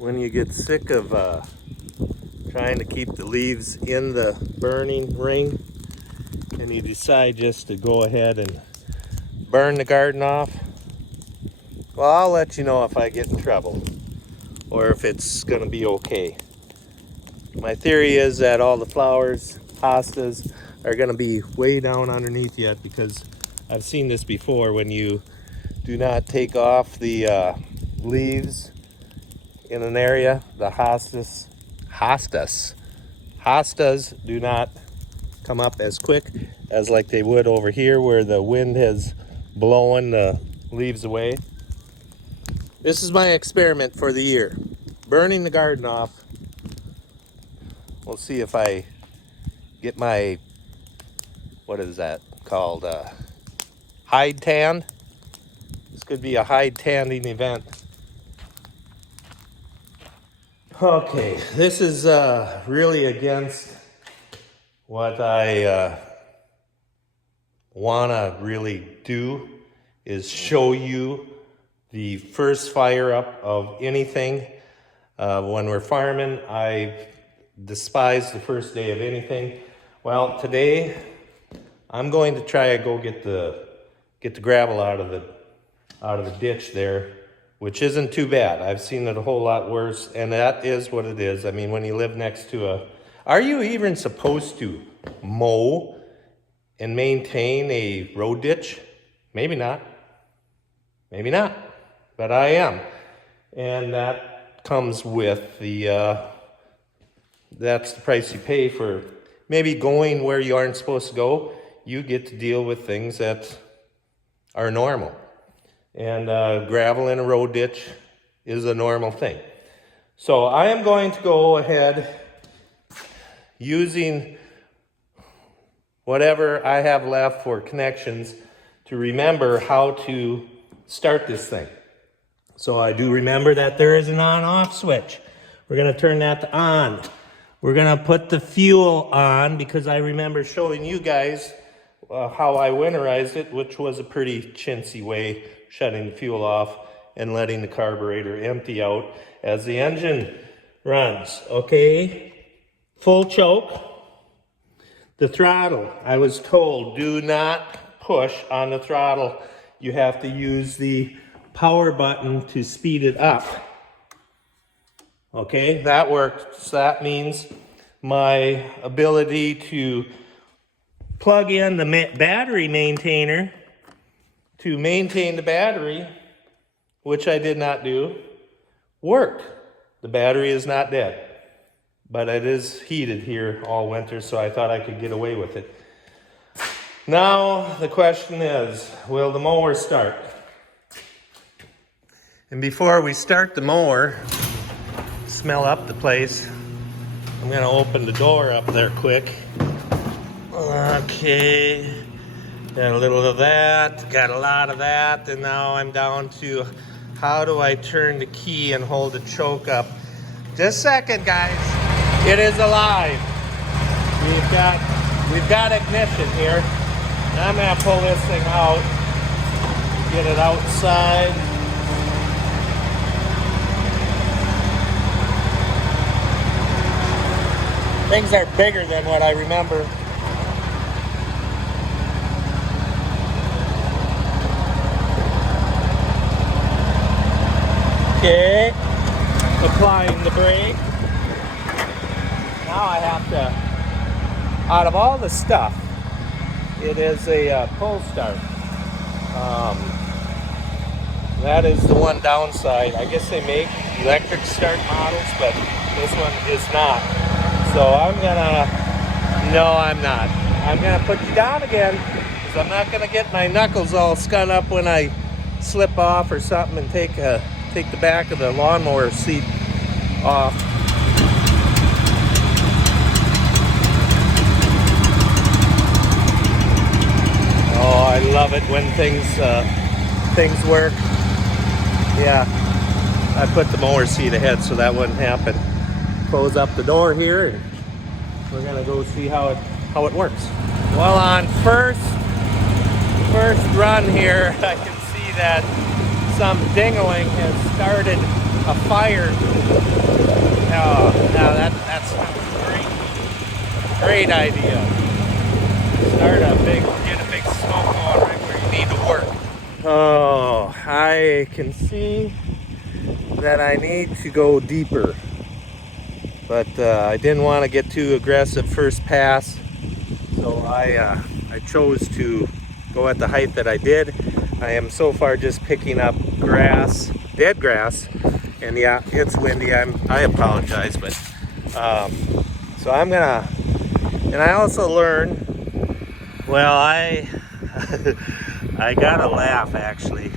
when you get sick of trying to keep the leaves in the burning ring and you decide just to go ahead and burn the garden off, well, I'll let you know if I get in trouble or if it's going to be okay. My theory is that all the flowers, hostas, are going to be way down underneath yet, because I've seen this before. When you do not take off the leaves in an area, the hostas do not come up as quick as like they would over here where the wind has blown the leaves away. This is my experiment for the year. Burning the garden off. We'll see if I get my, what is that called, hide tan. This could be a hide tanning event. Okay, this is really against what I want to really do, is show you the first fire up of anything. When we're farming, I despise the first day of anything. Well, today I'm going to try to go get the gravel out of the ditch there, which isn't too bad. I've seen it a whole lot worse, and that is what it is. I mean, when you live next to are you even supposed to mow and maintain a road ditch? Maybe not. Maybe not. But I am. And that comes with that's the price you pay for maybe going where you aren't supposed to go. You get to deal with things that are normal. And gravel in a road ditch is a normal thing. So I am going to go ahead using whatever I have left for connections to remember how to start this thing. So I do remember that there is an on-off switch. We're going to turn that to on. We're going to put the fuel on, because I remember showing you guys how I winterized it, which was a pretty chintzy way, shutting the fuel off and letting the carburetor empty out as the engine runs. Okay, full choke. The throttle, I was told, do not push on the throttle. You have to use the power button to speed it up. Okay, that worked. So that means my ability to plug in the battery maintainer to maintain the battery, which I did not do, worked. The battery is not dead, but it is heated here all winter, so I thought I could get away with it. Now the question is, will the mower start? And before we start the mower, smell up the place, I'm going to open the door up there quick. Okay, got a little of that, got a lot of that, and now I'm down to how do I turn the key and hold the choke up. Just a second, guys. It is alive. We've got ignition here. I'm going to pull this thing out, get it outside. Things are bigger than what I remember. Okay, applying the brake. Now I have to, out of all the stuff, it is a pull start. That is the one downside. I guess they make electric start models, but this one is not. So I'm not. I'm gonna put you down again, because I'm not gonna get my knuckles all scun up when I slip off or something and take the back of the lawnmower seat off. Oh, I love it when things work. Yeah, I put the mower seat ahead so that wouldn't happen. Close up the door here, and we're gonna go see how it works. Well, on first run here, I can see that some dingling has started a fire. Oh, now that's a great idea. Get a big smoke going right where you need to work. Oh, I can see that I need to go deeper, but I didn't want to get too aggressive first pass, so I chose to go at the height that I did. I am so far just picking up grass, dead grass, and yeah, it's windy. I apologize, but so I'm gonna, and I also learned. Well, I gotta laugh actually,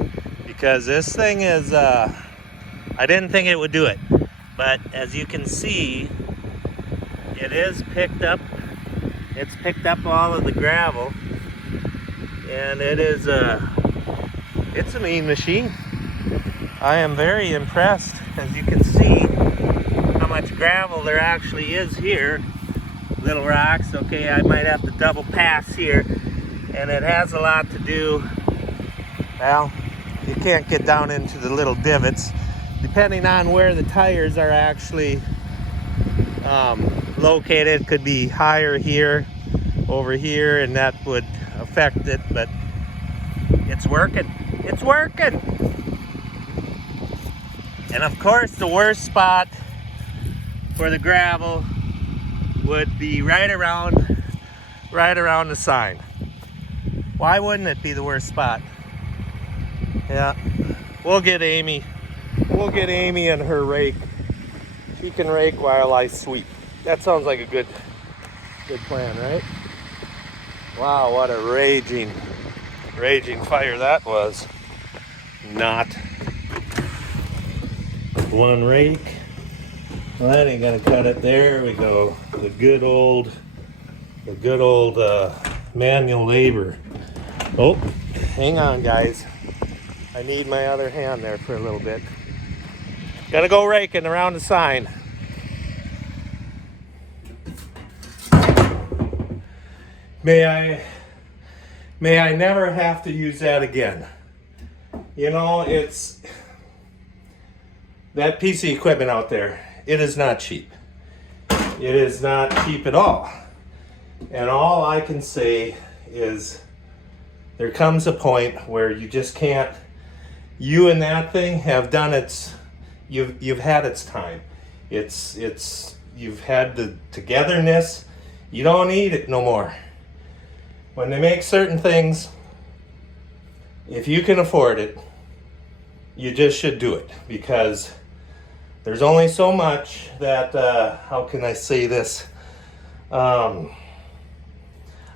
because this thing is I didn't think it would do it, but as you can see, it is picked up. It's picked up all of the gravel, and it is it's a mean machine. I am very impressed. As you can see how much gravel there actually is here. Little rocks. Okay, I might have to double pass here, and it has a lot to do. Well, you can't get down into the little divots, depending on where the tires are actually located. Could be higher here, over here, and that would affect it, but it's working. It's working. And of course, the worst spot for the gravel would be right around the sign. Why wouldn't it be the worst spot? Yeah, we'll get Amy and her rake. She can rake while I sweep. That sounds like a good plan, right? Wow, what a raging fire that was. Not one rake. Well, that ain't gonna cut it. There we go. The good old manual labor. Oh, hang on, guys. I need my other hand there for a little bit. Gotta go raking around the sign. May I never have to use that again. You know, it's that piece of equipment out there. It is not cheap. It is not cheap at all. And all I can say is there comes a point where you just can't, you and that thing have done you've had its time. You've had the togetherness. You don't need it no more. When they make certain things, if you can afford it, you just should do it, because there's only so much that, how can I say this? I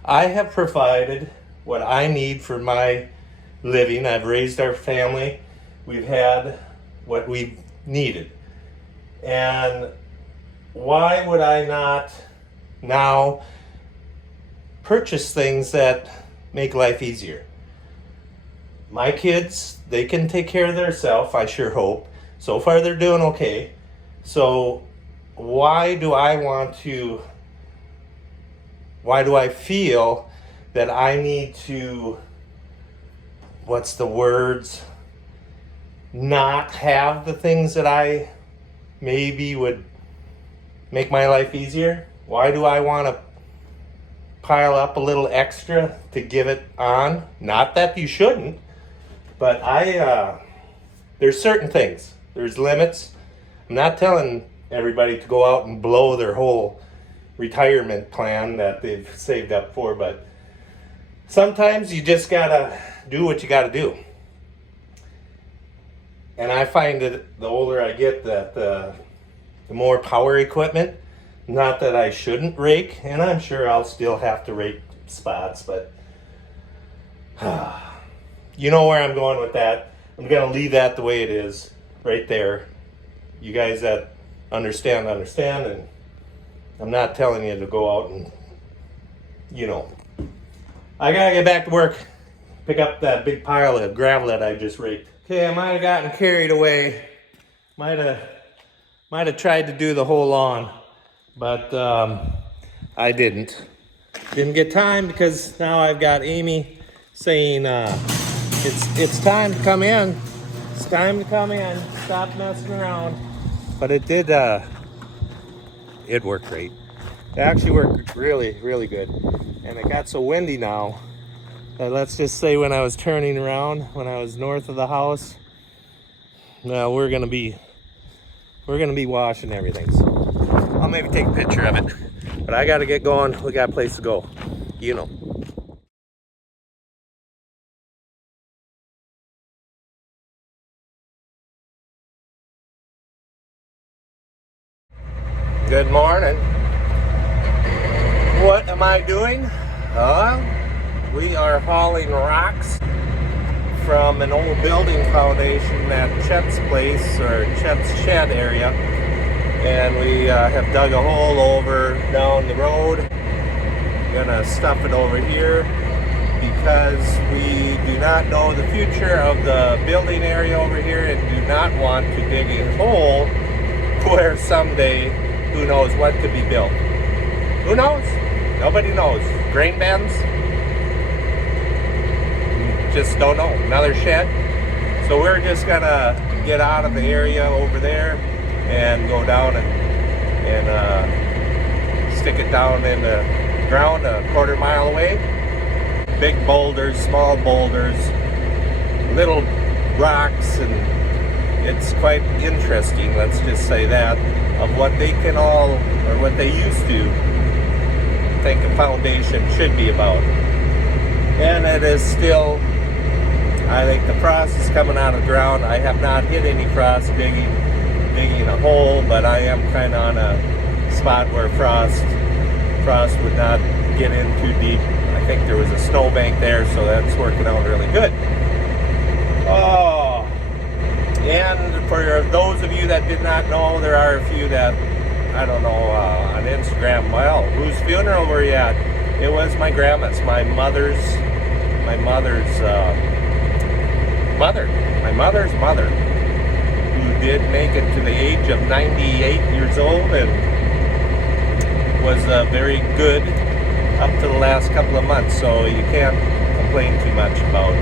have provided what I need for my living. I've raised our family. We've had what we've needed. And why would I not now purchase things that make life easier? My kids, they can take care of themselves, I sure hope. So far they're doing okay. So why do I feel that I need to, what's the words, not have the things that I maybe would make my life easier? Why do I want to pile up a little extra to give it on? Not that you shouldn't, but there's certain things. There's limits. I'm not telling everybody to go out and blow their whole retirement plan that they've saved up for, but sometimes you just gotta do what you gotta do. And I find that the older I get, that the more power equipment, not that I shouldn't rake, and I'm sure I'll still have to rake spots, but you know where I'm going with that. I'm gonna leave that the way it is, right there. You guys that understand, and I'm not telling you to go out and, I gotta get back to work, pick up that big pile of gravel that I just raked. Okay, I might have gotten carried away. Might have tried to do the whole lawn, but I didn't. Didn't get time, because now I've got Amy saying it's time to come in. It's time to come in. Stop messing around. But it did, it worked great. It actually worked really, really good. And it got so windy now that, let's just say, when I was turning around, when I was north of the house, now we're gonna be washing everything. So I'll maybe take a picture of it. But I gotta get going. We got a place to go. You know. Good morning. What am I doing? We are hauling rocks from an old building foundation at Chet's place, or Chet's shed area. And we have dug a hole over down the road. Gonna stuff it over here because we do not know the future of the building area over here and do not want to dig a hole where someday who knows what could be built. Who knows? Nobody knows. Grain bins? Just don't know. Another shed. So we're just gonna get out of the area over there and go down and stick it down in the ground a quarter-mile away. Big boulders, small boulders, little rocks, and it's quite interesting, let's just say that, of what they can all, or what they used to think a foundation should be about. And it is still, I think the frost is coming out of the ground. I have not hit any frost digging a hole, but I am kind of on a spot where frost would not get in too deep. I think there was a snowbank there, so that's working out really good. Oh, and for those of you that did not know, there are a few that, I don't know, on Instagram, well, whose funeral were you at? It was my grandma's, my mother's mother, who did make it to the age of 98 years old and was very good up to the last couple of months. So you can't complain too much about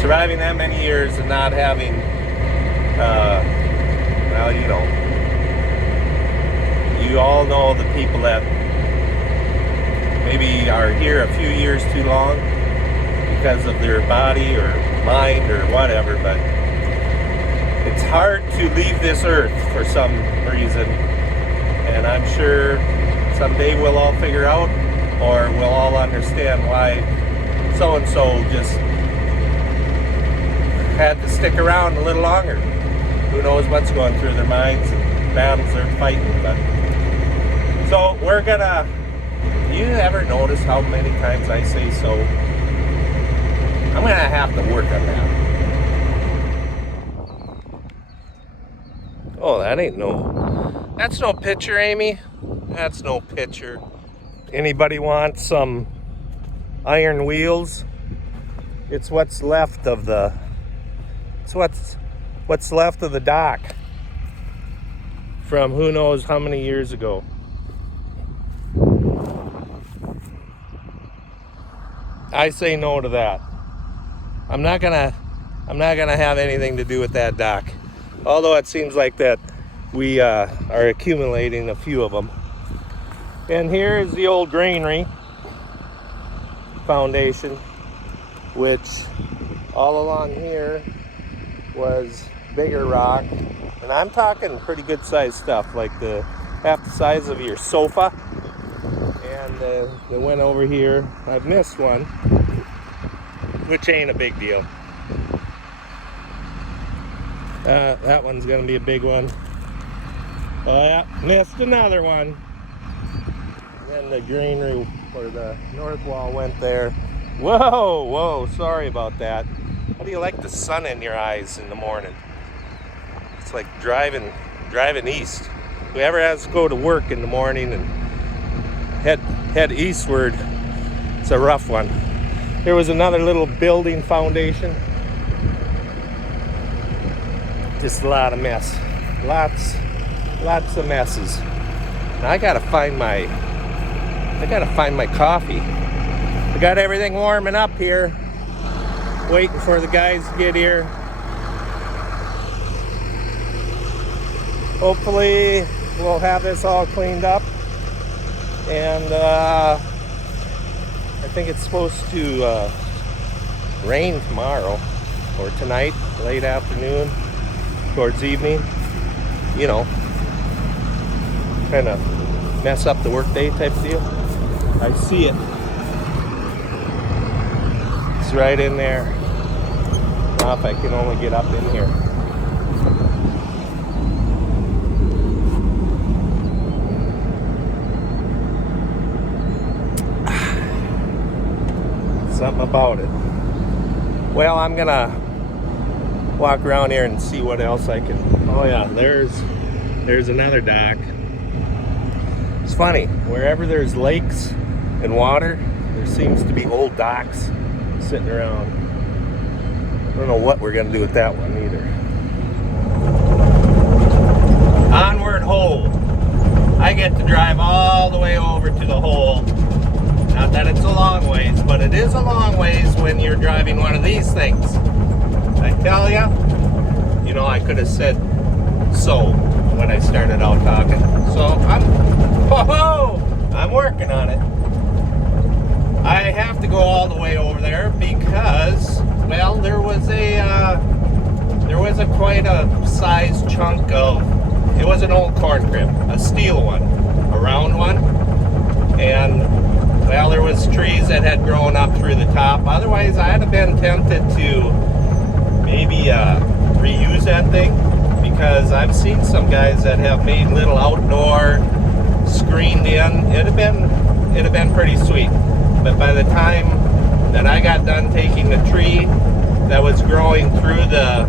surviving that many years and not having, well, you know, you all know the people that maybe are here a few years too long because of their body or mind or whatever, but it's hard to leave this earth for some reason, and I'm sure someday we'll all figure out, or we'll all understand why so-and-so just had to stick around a little longer. Who knows what's going through their minds and battles they're fighting. But so we're gonna, you ever notice how many times I say so? I'm gonna have to work on that. Oh, that's no picture, Amy. That's no picture. Anybody want some iron wheels? It's what's left of the, what's left of the dock from who knows how many years ago. I say no to that. I'm not gonna have anything to do with that dock. Although it seems like that we are accumulating a few of them. And here is the old granary foundation, which all along here was bigger rock. And I'm talking pretty good sized stuff, like half the size of your sofa. And they went over here. I've missed one, which ain't a big deal. That one's gonna be a big one. Oh yeah, missed another one. And the granary, or the north wall, went there. Whoa, sorry about that. How do you like the sun in your eyes in the morning? It's like driving east. Whoever has to go to work in the morning and head eastward, it's a rough one. There was another little building foundation. Just a lot of mess. Lots of messes. Now I gotta find my coffee. I got everything warming up here. Waiting for the guys to get here. hopefully we'll have this all cleaned up. And I think it's supposed to rain tomorrow or tonight, late afternoon, towards evening. You know, kind of mess up the workday type deal. I see it. It's right in there. Now if I can only get up in here. Something about it. Well, I'm gonna walk around here and see what else I can. Oh yeah, there's another dock. It's funny, wherever there's lakes and water, there seems to be old docks sitting around. I don't know what we're gonna do with that one either. Onward hole. I get to drive all the way over to the hole. Not that it's a long ways, but it is a long ways when you're driving one of these things. I tell ya, you know, I could have said so when I started out talking. So I'm working on it. I have to go all the way over there because, well, there was a quite a size chunk of, it was an old corn crib, a steel one, a round one, and well, there was trees that had grown up through the top. Otherwise, I'd have been tempted to maybe reuse that thing, because I've seen some guys that have made little outdoor screened in. It'd have been pretty sweet. But by the time that I got done taking the tree that was growing through the,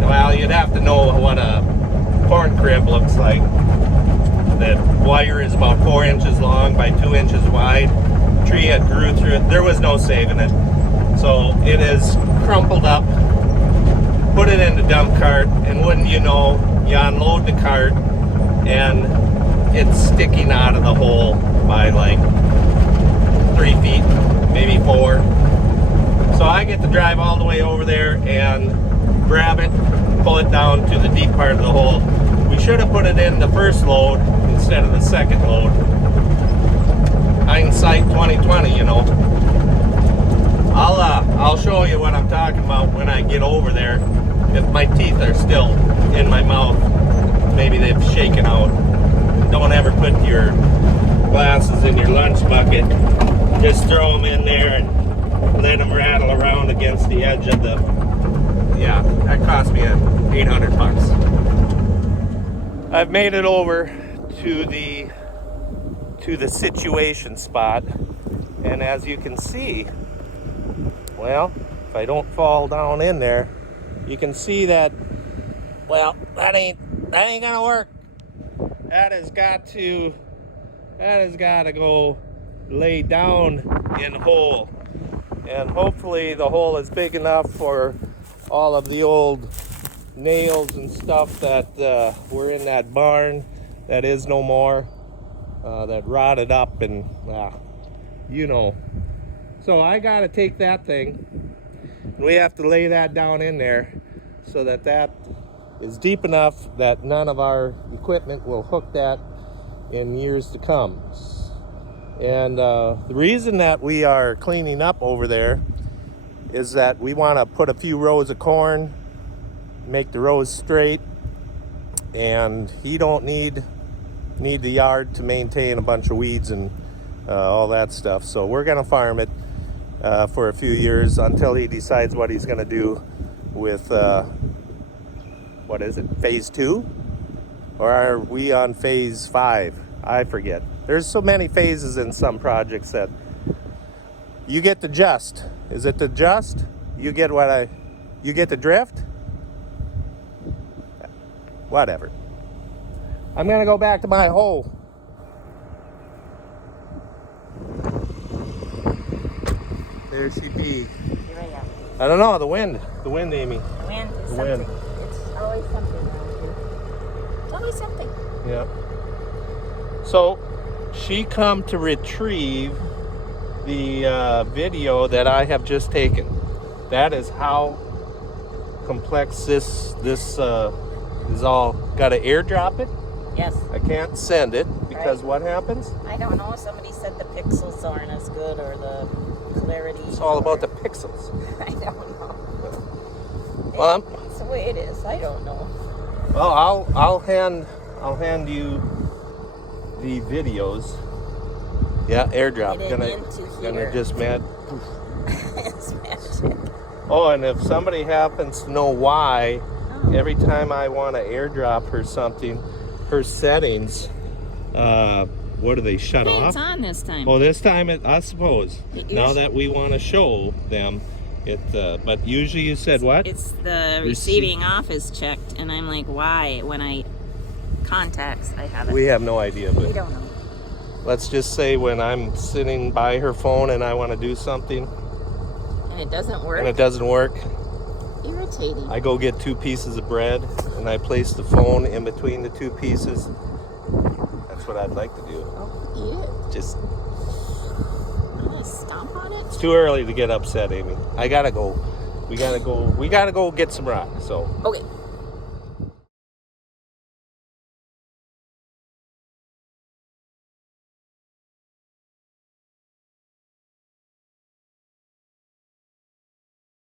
well, you'd have to know what a corn crib looks like. The wire is about 4 inches long by 2 inches wide. Tree had grew through it. There was no saving it. So it is crumpled up. Put it in the dump cart, and wouldn't you know, you unload the cart, and it's sticking out of the hole by like 3 feet, maybe 4. So I get to drive all the way over there and grab it, pull it down to the deep part of the hole. We should have put it in the first load instead of the second load. Hindsight 2020, you know. I'll show you what I'm talking about when I get over there. If my teeth are still in my mouth, maybe they've shaken out. Don't ever put your glasses in your lunch bucket. Just throw them in there and let them rattle around against the edge of the, yeah, that cost me $800. I've made it over to the situation spot, and as you can see, well, if I don't fall down in there, you can see that, well, that ain't gonna work. That has got to go lay down in hole, and hopefully the hole is big enough for all of the old nails and stuff that were in that barn that is no more, that rotted up, and you know. So I gotta take that thing, and we have to lay that down in there so that that is deep enough that none of our equipment will hook that in years to come. And the reason that we are cleaning up over there is that we want to put a few rows of corn, make the rows straight, and he don't need the yard to maintain a bunch of weeds and all that stuff. So we're gonna farm it for a few years until he decides what he's gonna do with what is it, phase 2? Or are we on phase 5? I forget. There's so many phases in some projects that you get the gist. Is it the gist? You get you get the drift? Whatever. I'm gonna go back to my hole. There she be. Here I am. I don't know, the wind, Amy. The wind is The something. wind. It's always something around here. It's always something. Yeah. So she come to retrieve the video that I have just taken. That is how complex this is all Got to airdrop it? Yes. I can't send it because Right. what happens? I don't know. Somebody said the pixels aren't as good or the clarity. It's all about the pixels. I don't know. Well, It's the way it is. I don't know. Well, I'll hand you the videos. Yeah, airdrop. Get it into Gonna here. just mad. It's magic. Oh, and if somebody happens to know why, Oh. every time I want to airdrop her something, her settings, what do they shut Hey, off? it's on this time. Oh, this time I suppose. It Now is. that we want to show them, but usually you said what? It's the receiving off is checked, and I'm like, why? When I contacts, I have it. We have no idea, We but don't know. let's just say when I'm sitting by her phone and I want to do something And it doesn't work. and it doesn't work, Irritating. I go get 2 pieces of bread and I place the phone in between the 2 pieces. That's what I'd like to do. Oh, Just, yeah. I stomp on it. it's too early to get upset, Amy. I gotta go. We gotta go get some rock, so. Okay.